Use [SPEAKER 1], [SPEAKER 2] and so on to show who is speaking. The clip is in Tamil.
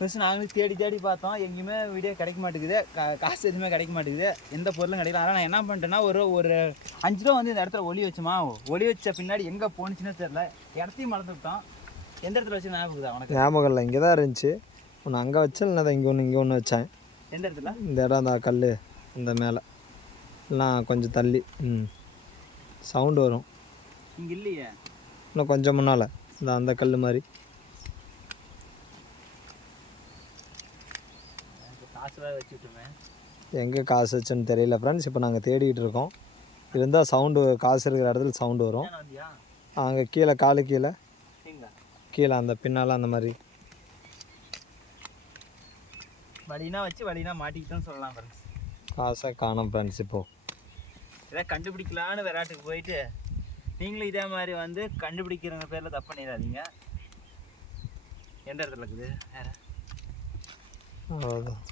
[SPEAKER 1] ஃபஸ்ட்டு நாங்களும் தேடி தேடி பார்த்தோம். எங்கேயுமே வீடியோ கிடைக்க மாட்டேங்குது. கா- காசு எதுவுமே கிடைக்க மாட்டேங்குது. எந்த பொருளும் கிடைக்கல. அதனால் நான் என்ன பண்ணிட்டேன்னா ஒரு ஒரு அஞ்சு ரூபா வந்து இந்த இடத்துல ஒளி வச்சுமா? ஒளி வச்ச பின்னாடி எங்கே போணுச்சுன்னே தெரில இடத்தையும் மறந்து விட்டோம். எந்த இடத்துல வச்சு ஞாபகம் உனக்கு?
[SPEAKER 2] ஞாபகம் இல்லை. இங்கே தான் இருந்துச்சு. ஒன்று அங்கே வச்சேன் இல்லை இங்கே ஒன்று இங்கே ஒன்று வச்சேன்.
[SPEAKER 1] எந்த இடத்துல?
[SPEAKER 2] இந்த இடம் அந்த கல் இந்த மேலே. எல்லாம் கொஞ்சம் தள்ளி. ம். சவுண்டு வரும்.
[SPEAKER 1] இங்கே இல்லையே.
[SPEAKER 2] இன்னும் கொஞ்சம் முன்னால். இந்த அந்த கல் மாதிரி.
[SPEAKER 1] காசு வேறு வச்சுட்டுமே
[SPEAKER 2] எங்கே காசு வச்சுன்னு தெரியல ஃப்ரெண்ட்ஸ் இப்போ நாங்கள் தேடிக்கிட்டு இருக்கோம். இருந்தால் சவுண்டு காசு இருக்கிற இடத்துல சவுண்டு வரும். அங்கே கீழே காலு கீழே. கீழே. அந்த பின்னால் அந்த மாதிரி.
[SPEAKER 1] வழினா வச்சு வழினா மாட்டிக்கிட்டோன்னு சொல்லலாம் ஃப்ரெண்ட்ஸ்
[SPEAKER 2] காசை காணோம் ஃப்ரெண்ட்ஸ் இப்போது
[SPEAKER 1] ஏதாவது கண்டுபிடிக்கலான்னு விளையாட்டுக்கு போயிட்டு நீங்களும் இதே மாதிரி வந்து கண்டுபிடிக்கிறவங்க பேரில் தப்பு பண்ணிடாதீங்க. எந்த இடத்துல இருக்குது? வேற.
[SPEAKER 2] அவ்வளோதான்